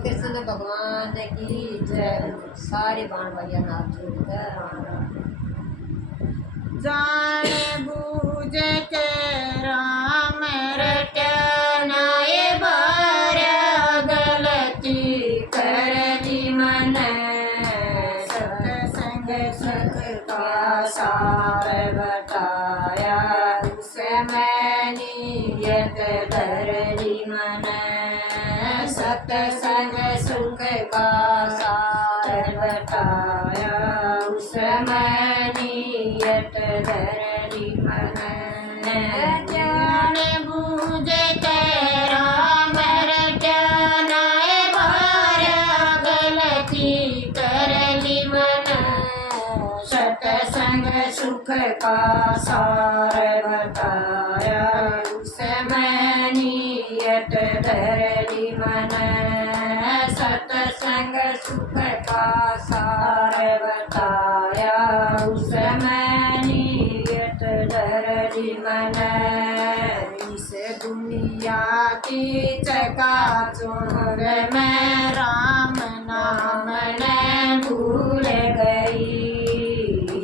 कृष्ण भगवान की जय। सारे बाण भैया नाथ जान बूझ के राम रटनाए बार गलती कर दी मन सत्संग सुख का सार बताया उसमें नियत धर दी मन सत्संग सुख का सार बताया उसमें नियत धरणी मन ज्ञान बूझ के राम रटनाए बार गलती कर ली मन सत्संग सुख का सार बताया उसमें नियत धरणी मन सत्संग सुख का सार बताया उसमें नियत धरणी मन इस दुनिया की चकाचौंध में राम नाम ने भूल गई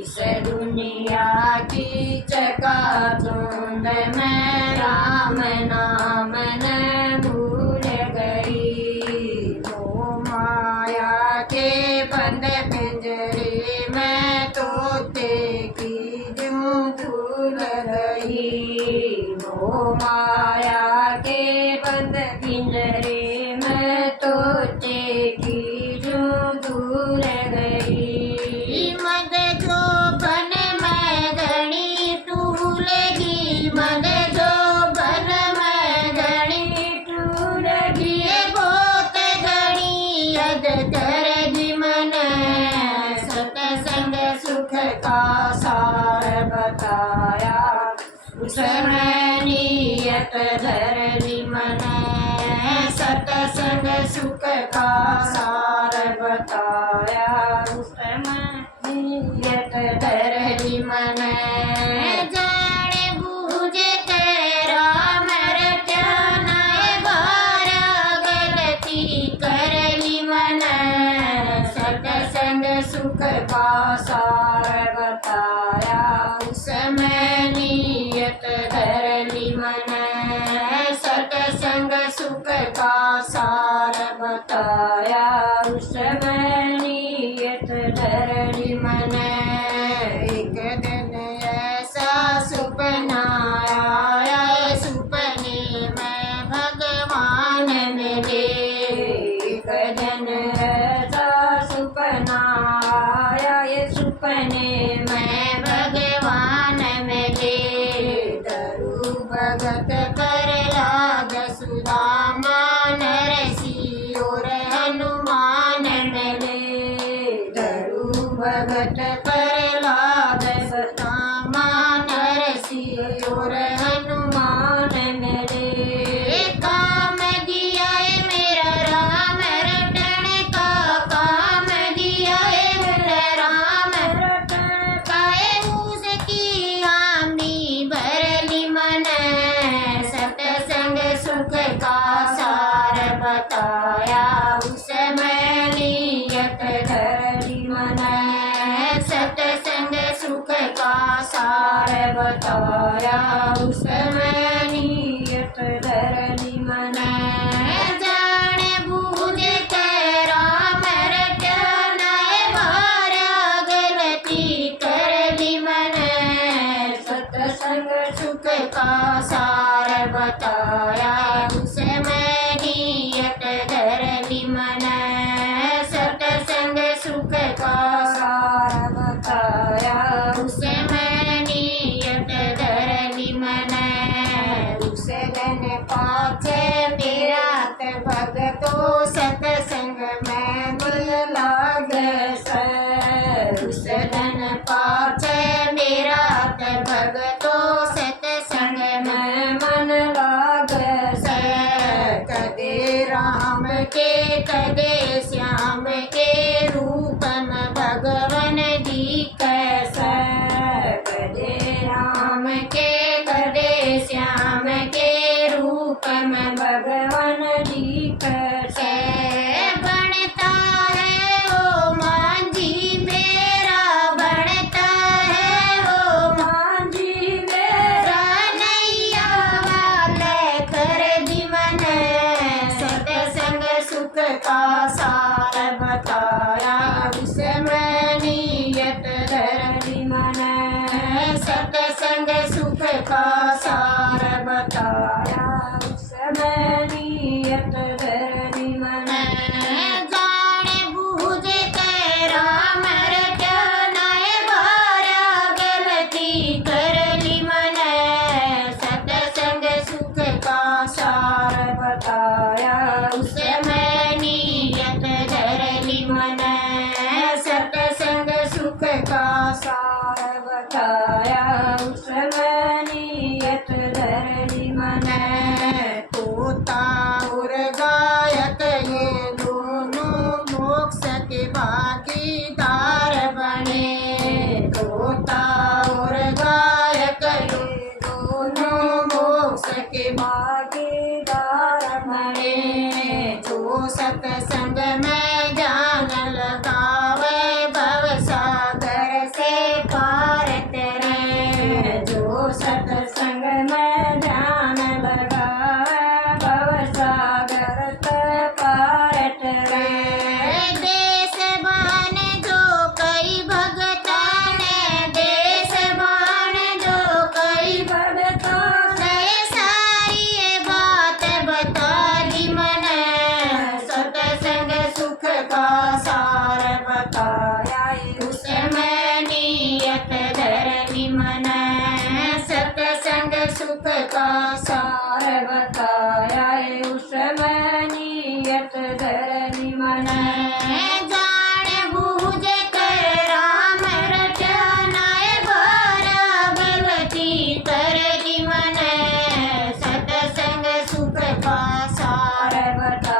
इस दुनिया की चकाचौंध में राम नाम ने भूल गई मोह माया के बंद पिंजरे में तोते की जूं झूल गई मोह माया के बंद पिंजरे में तोते की जूं झूल गई मद जो बन में घड़ी टूलेगी मद जो बन में घड़ी टूलेगी बहुत घड़ी यद कर दी मन सत्संग सुख का सार बताया उसमें नियत धर ली मन सत्संग सुख का सार बताया उसमें नियत धर ली मन जाने बूझ के राम रटनाए बार गलती कर ली मन सत्संग सुख का सार बताया उसमें नियत धर ली मन सत्संग सुख का सार बताया उसमें नियत धर ली मन एक दिन ऐसा सपना आया सपने में भगवान मिले एक दिन ऐसा सपना आया ये सपने में भगवान मिले तरु भगत कर लाग सुदामा नरसी और हनुमान मिले तरु भगत कर लाग सुदामा नरसी और हनुमान मिले काम दिया है मेरा राम रटन का काम दिया है मेरा राम रटन का उसकी आमनी भर ली मन सत्संग सुख का सार बताया उसमें नियत धर ली मन सत्संग सुख का सार बताया उसमें नियत धर ली मन जाने बूझ के राम रटनाए बार गलती कर ली मन सत्संग सुख का सार बताया उसमें नियत धर ली मन सत्संग सुख का सार बताया उसमें नियत धर ली मन उस दिन पाछे मेरा भगतो सत्संग में दिल लाग उस दिन पाछे मेरा भगतो सत्संग में मन लाग कदे राम के कदे श्याम के रूप में भगवन दिख कदे राम के कदे श्याम के रूप में भगवन दिख का सार बताया उसमें नियत धरनी मन सत्संग सुख का सार बताया उसमें नियत धरनी मन जाने बूझ के राम रटनाए बारा गलती कर ली मन सत्संग सुख का सार बताया उसमें नियत धर ली मन सत्संग सुख का सार बताया उसमें नियत धर ली मन तोता और गायक ये दोनों मोक्ष के भागीदार बने तोता और गायक ये दोनों मोक्ष के भागीदार बने जो सत्संग में ध्यान लगावे भव सागर से पार तरे जो सत्संग में ध्यान लगावे भव सागर से पार तरे देश बान जो कई भगता ने देश बान जो कई भगता ने सारी ये बात बता दी मन सत्संग सुख का सार बताया उसमें नियत धरनी मन सत्संग सुख का सार बताया उसमें नियत धरनी मन जान बूझ कर राम रटनाए बारा गलती कर दी मन सत्संग सुख का सार बता